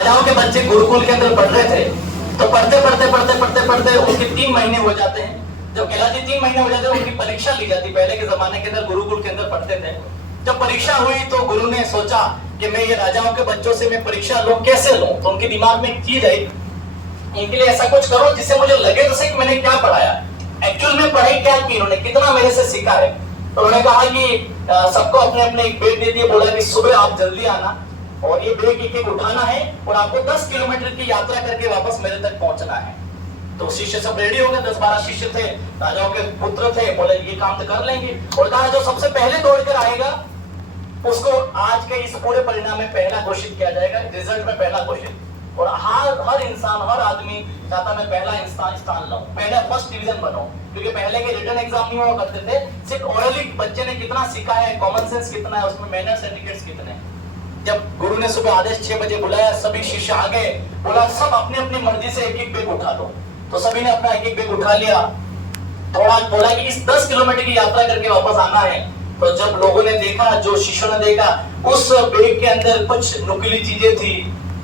राजाओं के बच्चे गुरुकुल के अंदर पढ़ रहे थे, तो पढ़ते उनके 3 महीने हो जाते हैं। जब कहलाती 3 महीने हो जाते हैं, उनकी परीक्षा ली जाती। पहले के जमाने के अंदर गुरुकुल के अंदर पढ़ते थे। जब परीक्षा हुई तो गुरु ने सोचा कि मैं ये राजाओं के बच्चों से मैं परीक्षा लूं, कैसे लूं? तो उनके दिमाग में एक चीज आई, इनके लिए ऐसा कुछ करो जिससे मुझे लगे तो सही कि मैंने क्या पढ़ाया, एक्चुअल में पढ़ाई क्या की, इन्होंने कितना मेरे से सीखा है। तो उन्होंने कहा कि सबको अपने अपने एक बैग दे दिए, बोला कि सुबह आप जल्दी आना और ये बैग एक एक उठाना है और आपको 10 किलोमीटर की यात्रा करके वापस मेरे तक पहुंचना है। तो शिष्य सब रेडी हो गए, 10-12 शिष्य थे, राजाओं के पुत्र थे, बोले ये काम तो कर लेंगे। और कहा जो सबसे पहले दौड़कर आएगा उसको आज के इस पूरे परिणाम में पहला घोषित किया जाएगा, रिजल्ट में पहला घोषित। और हर इंसान, हर आदमी चाहता मैं पहला स्थान लाऊं, पहला फर्स्ट डिवीजन बनाऊं, क्योंकि पहले के रिटन एग्जाम नहीं हुआ करते थे, सिर्फ ओरली बच्चे ने कितना सीखा है, कॉमन सेंस कितना है, उसमें मैनर्स एटिकेट्स कितने हैं। जब गुरु ने सुबह आदेश 6 बजे बुलाया, सभी शिष्य आ गए, बोला सब अपनी अपनी मर्जी से एक एक बैग उठा लो। तो सभी ने अपना एक एक बैग उठा लिया। थोड़ा बोला कि इस 10 किलोमीटर की यात्रा करके वापस आना है। तो जब लोगों ने देखा, जो शिष्यों ने देखा, उस बैग के अंदर कुछ नुकीली चीजें थी,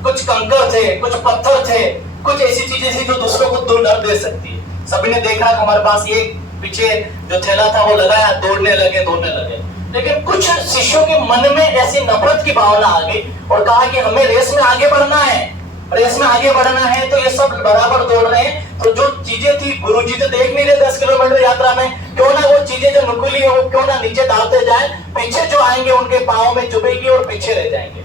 कुछ कंकर थे, कुछ पत्थर थे, कुछ ऐसी चीजें थी जो दूसरों को डर दे सकती है। सभी ने देखा कि हमारे पास ये पीछे जो थैला था वो लगाया, दौड़ने लगे। लेकिन कुछ शिष्यों के मन में ऐसी नफरत की भावना आ गई और कहा कि हमें रेस में आगे बढ़ना है, तो ये सब बराबर दौड़ रहे हैं, तो जो चीजें थी गुरुजी तो देख नहीं रहे 10 किलोमीटर यात्रा में, क्यों ना वो चीजें जो नुकीली है वो क्यों ना नीचे डालते जाए, पीछे जो आएंगे उनके पाँव में चुभेगी और पीछे रह जाएंगे।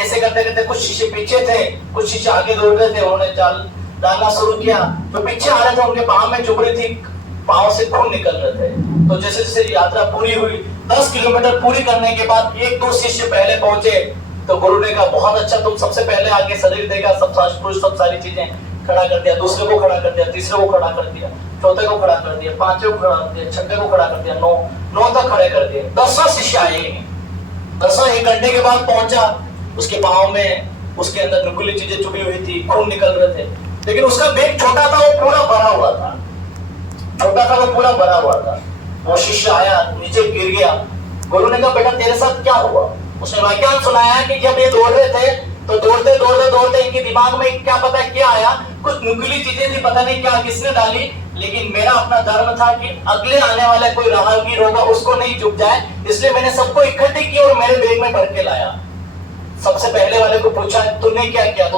ऐसे करते करते कुछ शिष्य पीछे थे, कुछ शिष्य आगे दौड़ रहे थे, उन्होंने जाल डालना शुरू किया। जो पीछे आ रहे थे उनके पाँव में चुभ रही थी, पाँव से खून निकल रहे थे। तो जैसे जैसे यात्रा पूरी हुई, 10 किलोमीटर पूरी करने के बाद 1-2 शिष्य पहले पहुंचे, तो गुरु ने कहा बहुत अच्छा, तुम सबसे पहले आगे शरीर देगा, सब सारी चीजें खड़ा कर दिया, दूसरे को खड़ा कर दिया, तीसरे को खड़ा कर दिया, चौथे को खड़ा कर दिया, पांचवे को खड़ा कर दिया, छठे को खड़ा कर दिया, 9 तक खड़े कर दिए। 10वां शिष्य आए, 10वां 1 घंटे के बाद पहुंचा, उसके पाँव में उसके अंदर नुकीली चीजें चुभी हुई थी, खून निकल रहे थे, लेकिन उसका बैग छोटा था, वो पूरा भरा हुआ था, वो शिष्य आया, नीचे गिर गया। गुरु ने कहा बेटा तेरे साथ क्या हुआ? उसने वाक्यांश सुनाया कि जब ये दौड़ रहे थे तो दौड़ते इनके दिमाग में क्या पता क्या आया, कुछ नुकीली चीजें थी, पता नहीं क्या किसने डाली, लेकिन मेरा अपना धर्म था कि अगले आने वाला कोई राहगीर होगा उसको नहीं चुभ जाए, इसलिए मैंने सबको इकट्ठे किया और मेरे बैग में भर के लाया। सबसे पहले वाले को पूछा तूने क्या किया? तो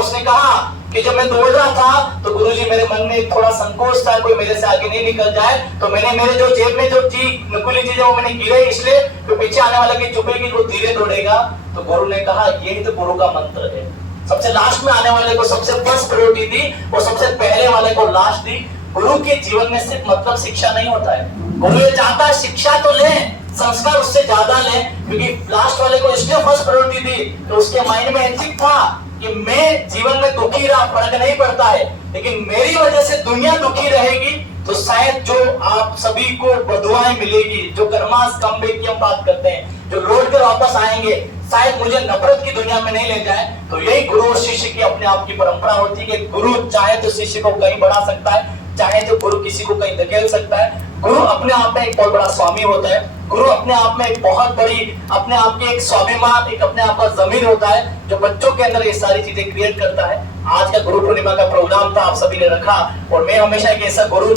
उसने कहा कि जब मैं दौड़ रहा था तो गुरुजी मेरे मन में थोड़ा संकोच था, कोई मेरे से आगे नहीं निकल जाए, तो मैंने मेरे जो जेब में जो चीज नुकीली चीजें वो मैंने गिरे, इसलिए तो पीछे आने वाला की चुभेगी वो धीरे दौड़ेगा। तो गुरु ने कहा यही तो गुरु का मंत्र है, सबसे लास्ट में आने वाले को सबसे फर्स्ट प्रायोरिटी दी और सबसे पहले वाले को लास्ट दी। गुरु के जीवन में सिर्फ मतलब शिक्षा नहीं होता है, गुरु ये चाहता है शिक्षा तो ले, संस्कार उससे ज्यादा ले, क्योंकि लास्ट वाले को इसलिए फर्स्ट प्रायोरिटी दी तो उसके माइंड में एथिक था कि मैं जीवन में दुखी रहा, फर्क नहीं पड़ता है, लेकिन मेरी वजह से दुनिया दुखी रहेगी तो शायद जो आप सभी को बदुआएं मिलेगी, जो कर्मास कम की हम बात करते हैं, जो लौट कर वापस आएंगे, शायद मुझे नफरत की दुनिया में नहीं ले जाए। तो यही गुरु और शिष्य की अपने आप की परंपरा होती है कि गुरु चाहे तो शिष्य को कहीं बढ़ा सकता है, चाहे तो गुरु किसी को कहीं धकेल सकता है। गुरु अपने आप में एक बहुत बड़ा स्वामी होता है, गुरु अपने आप में एक बहुत बड़ी अपने आप की एक स्वाभिमान, एक अपने आप का जमीन होता है जो बच्चों के अंदर ये सारी चीजें क्रिएट करता है। आज का गुरु पूर्णिमा का प्रोग्राम था, आप सभी ने रखा, और मैं हमेशा एक ऐसा गुरु